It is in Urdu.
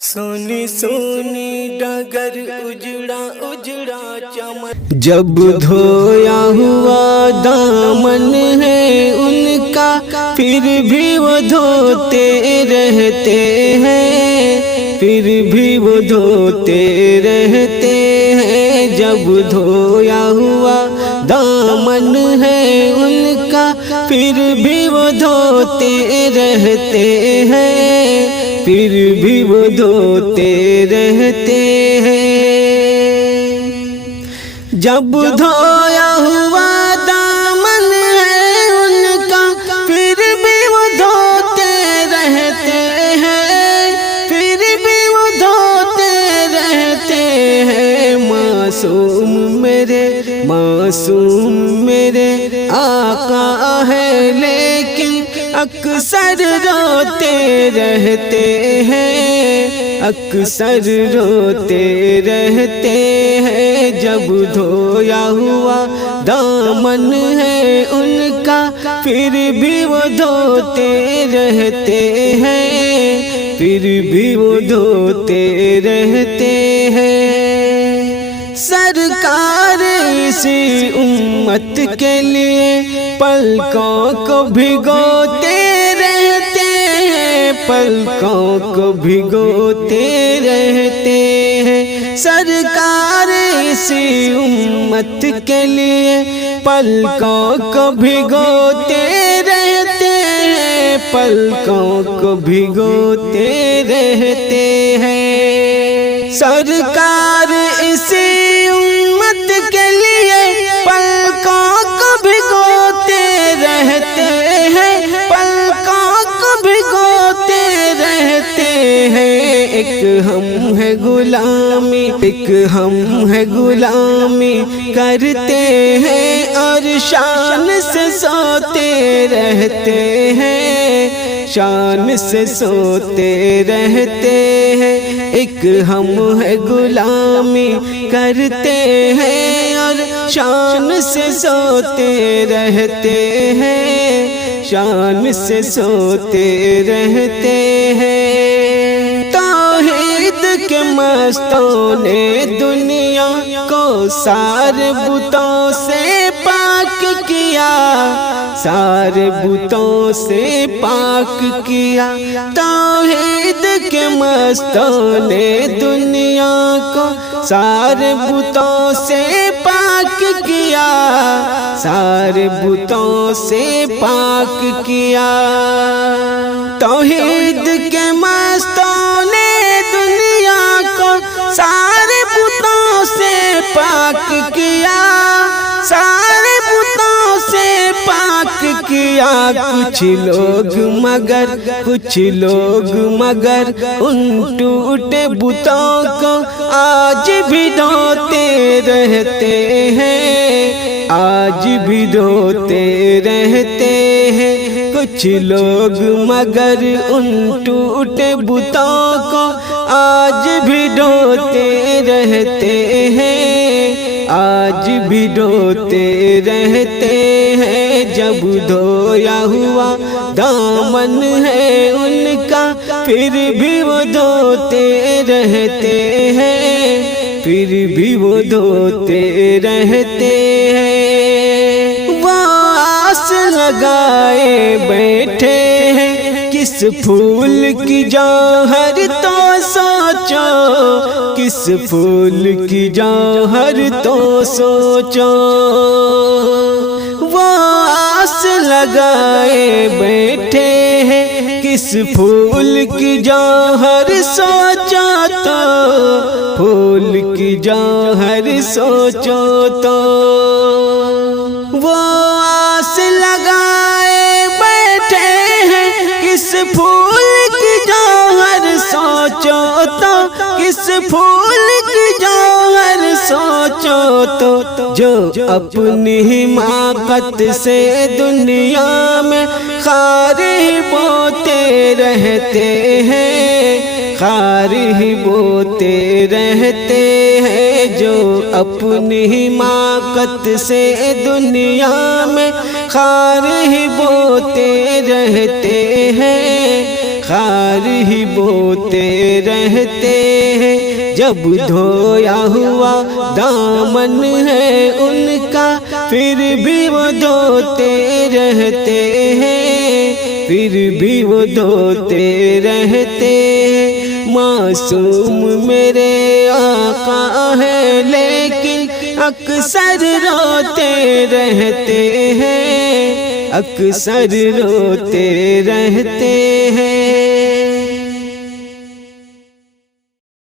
سونی سونی ڈگر اجڑا اجڑا چمن، جب دھویا ہوا دامن ہے ان کا، پھر بھی وہ دھوتے رہتے ہیں، پھر بھی وہ دھوتے رہتے ہیں۔ جب دھویا ہوا دامن ہے ان کا، پھر بھی وہ دھوتے رہتے ہیں، پھر بھی وہ دھوتے رہتے ہیں۔ جب دھویا ہوا دامن ہے ان کا، پھر بھی وہ دھوتے رہتے ہیں، پھر بھی وہ دھوتے رہتے ہیں۔ معصوم میرے آقا ہے، لیکن اکثر روتے رہتے ہیں، اکثر روتے رہتے ہیں۔ جب دھویا ہوا دامن ہے ان کا، پھر بھی وہ دھوتے رہتے ہیں، پھر بھی وہ دھوتے رہتے ہیں۔ سرکار اسی امت کے لیے پلکوں کو بھگوتے رہتے ہیں، پلکوں کو بھگوتے رہتے ہیں۔ سرکار اسی امت کے لیے پلکوں کو بھگوتے رہتے ہیں، پلکوں کو بھگوتے رہتے ہیں۔ سرکار اسی امت کے لیے پلکوں کو بھگوتے رہتے ہیں، پلکوں کو بھگوتے رہتے ہیں۔ ایک ہم ہے غلامی، ایک ہم ہے غلامی کرتے ہیں، اور شان سے سوتے رہتے ہیں، شان سے سوتے رہتے ہیں۔ ایک ہم ہے غلامی کرتے ہیں، اور شان سے سوتے رہتے ہیں، شان سے سوتے رہتے ہیں۔ توحید کے مستوں نے دنیا کو سارے بتوں سے پاک کیا، سارے بتوں سے پاک کیا۔ توحید کے مستوں نے دنیا کو سارے بتوں سے پاک کیا، سارے بتوں سے پاک کیا۔ توحید کے مستوں نے دنیا کو سارے بتوں سے پاک کیا، سارے بتوں سے پاک کیا۔ کچھ لوگ مگر ان ٹوٹے بتوں کو آج بھی ڈھوتے رہتے ہیں، آج بھی ڈھوتے رہتے ہیں۔ کچھ لوگ مگر ان ٹوٹے بتوں کو آج بھی ڈھوتے رہتے ہیں، آج بھی ڈھوتے رہتے ہیں۔ جب دھویا ہوا دامن ہے ان کا، پھر بھی وہ دھوتے رہتے ہیں، پھر بھی وہ دھوتے رہتے ہیں۔ وہ آس لگائے بیٹھے ہیں، کس پھول کی جوہر تو سوچو، کس پھول کی جوہر تو سوچو۔ وہ آس لگائے بیٹھے ہیں، کس پھول کی جوہر سوچو تو، پھول کی جوہر سوچو تو۔ وہ آس لگائے بیٹھے ہیں، کس پھول کی جوہر سوچو تو، کس پھول کی جوہر سوچو تو۔ جو اپنی حماقت سے دنیا میں خار ہی بوتے رہتے ہیں، خار ہی بوتے رہتے ہیں۔ جو اپنی حماقت سے دنیا میں خار ہی بوتے رہتے ہیں، خار ہی بوتے رہتے ہیں، جب دھویا ہوا دامن ہے ان کا پھر بھی وہ دھوتے رہتے ہیں، پھر بھی وہ دھوتے رہتے ہیں۔ معصوم میرے آقا ہے لیکن اکثر روتے رہتے ہیں، اکثر روتے رہتے ہیں۔